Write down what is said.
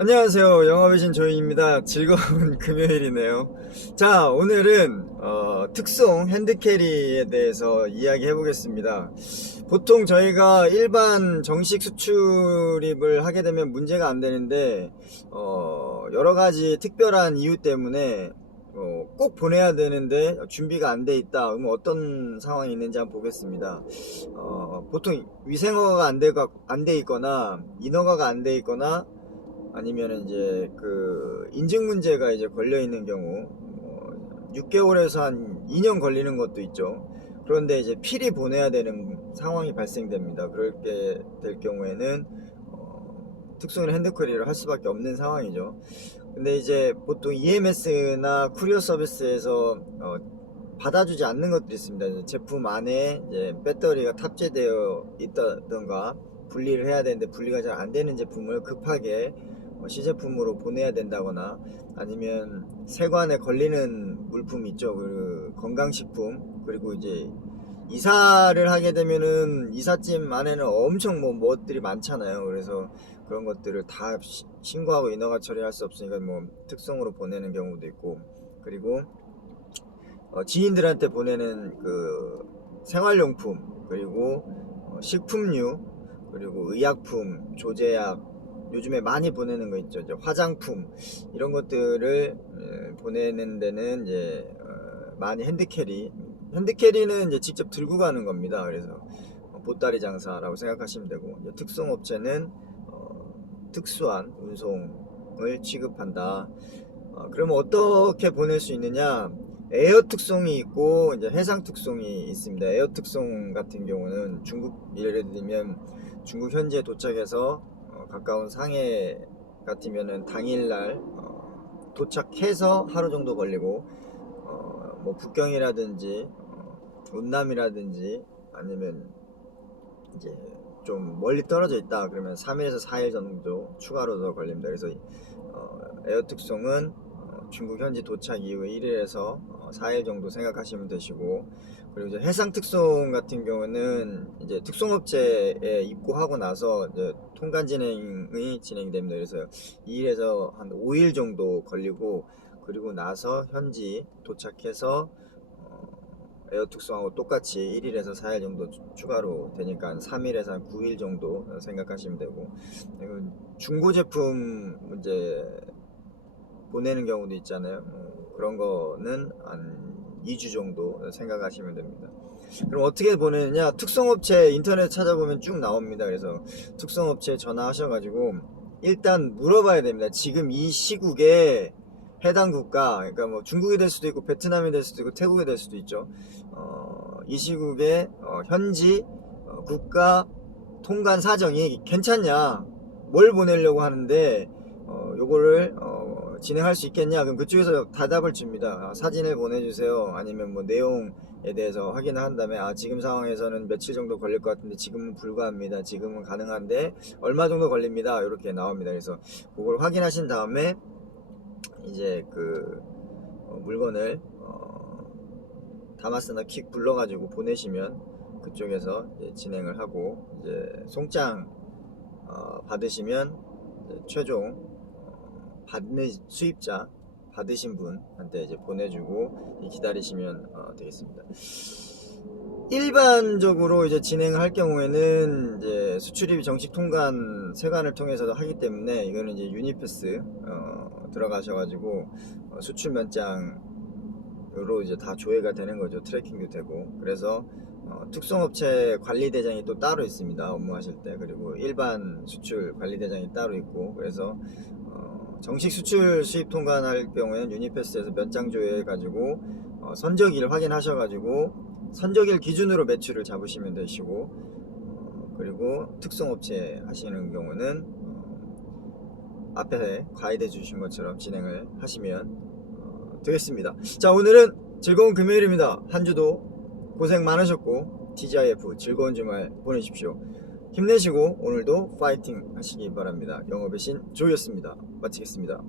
안녕하세요. 영업의 신 조인입니다. 즐거운 금요일이네요. 자, 오늘은 특송 핸드캐리에 대해서 이야기해 보겠습니다. 보통 저희가 일반 정식 수출입을 하게 되면 문제가 안 되는데 여러 가지 특별한 이유 때문에 꼭 보내야 되는데 준비가 안 돼 있다. 그러면 어떤 상황이 있는지 한번 보겠습니다. 보통 위생허가가 안 돼 있거나 인허가가 안 돼 있거나 아니면 이제 그 인증 문제가 이제 걸려 있는 경우 6개월에서 한 2년 걸리는 것도 있죠. 그런데 이제 필히 보내야 되는 상황이 발생됩니다. 그렇게 될 경우에는 특수한 핸드커리를 할 수밖에 없는 상황이죠. 근데 이제 보통 EMS나 쿠리어 서비스에서 받아주지 않는 것들이 있습니다. 제품 안에 이제 배터리가 탑재되어 있다던가 분리를 해야 되는데 분리가 잘 안 되는 제품을 급하게 시제품으로 보내야 된다거나 아니면 세관에 걸리는 물품이 있죠. 그 건강식품, 그리고 이제 이사를 하게 되면은 이삿짐 안에는 엄청 뭐들이 많잖아요. 그래서 그런 것들을 다 신고하고 인허가 처리할 수 없으니까 뭐 특송으로 보내는 경우도 있고, 그리고 지인들한테 보내는 그 생활용품, 그리고 식품류, 그리고 의약품, 조제약, 요즘에 많이 보내는 거 있죠. 이제 화장품 이런 것들을 보내는 데는 이제 많이 핸드캐리는 이제 직접 들고 가는 겁니다. 그래서 보따리 장사라고 생각하시면 되고, 이제 특송업체는 특수한 운송을 취급한다. 그러면 어떻게 보낼 수 있느냐? 에어 특송이 있고 이제 해상 특송이 있습니다. 에어 특송 같은 경우는 중국, 예를 들면 중국 현지에 도착해서 가까운 상해 같으면은 당일날 도착해서 하루 정도 걸리고, 뭐 북경이라든지 운남이라든지 아니면 이제 좀 멀리 떨어져 있다 그러면 3일에서 4일 정도 추가로 더 걸립니다. 그래서 에어 특송은 중국 현지 도착 이후 1일에서 4일 정도 생각하시면 되시고, 그리고 이제 해상 특송 같은 경우는 이제 특송업체에 입고하고 나서 이제 통관 진행이 진행됩니다. 그래서 2일에서 한 5일 정도 걸리고, 그리고 나서 현지 도착해서 에어 특송하고 똑같이 1일에서 4일 정도 추가로 되니까 한 3일에서 한 9일 정도 생각하시면 되고, 중고 제품 이제 보내는 경우도 있잖아요. 그런 거는 한 2주 정도 생각하시면 됩니다. 그럼 어떻게 보내느냐? 특송업체 인터넷 찾아보면 쭉 나옵니다. 그래서 특송업체에 전화하셔가지고 일단 물어봐야 됩니다. 지금 이 시국에 해당 국가, 그러니까 뭐 중국이 될 수도 있고 베트남이 될 수도 있고 태국이 될 수도 있죠. 이 시국에 현지 국가 통관 사정이 괜찮냐, 뭘 보내려고 하는데 요거를 진행할 수 있겠냐, 그럼 그쪽에서 답을 줍니다. 사진을 보내주세요, 아니면 뭐 내용에 대해서 확인을 한 다음에 지금 상황에서는 며칠 정도 걸릴 것 같은데 지금은 불가합니다, 지금은 가능한데 얼마 정도 걸립니다, 이렇게 나옵니다. 그래서 그걸 확인하신 다음에 이제 그 물건을 다마스나 퀵 불러가지고 보내시면 그쪽에서 진행을 하고, 이제 송장 받으시면 이제 최종 받는 수입자 받으신 분한테 이제 보내주고 기다리시면 되겠습니다. 일반적으로 이제 진행을 할 경우에는 이제 수출입 정식 통관 세관을 통해서도 하기 때문에 이거는 이제 유니패스 들어가셔가지고 수출 면장으로 이제 다 조회가 되는 거죠. 트래킹도 되고. 그래서 특송업체 관리대장이 또 따로 있습니다, 업무하실 때. 그리고 일반 수출 관리대장이 따로 있고, 그래서 정식 수출 수입 통관할 경우에는 유니패스에서 면장 조회해 가지고 선적일 확인하셔가지고 선적일 기준으로 매출을 잡으시면 되시고, 그리고 특송업체 하시는 경우는 앞에 가이드 주신 것처럼 진행을 하시면 되겠습니다. 자, 오늘은 즐거운 금요일입니다. 한 주도 고생 많으셨고 TGIF 즐거운 주말 보내십시오. 힘내시고 오늘도 파이팅 하시기 바랍니다. 영업의 신 조이였습니다. 마치겠습니다.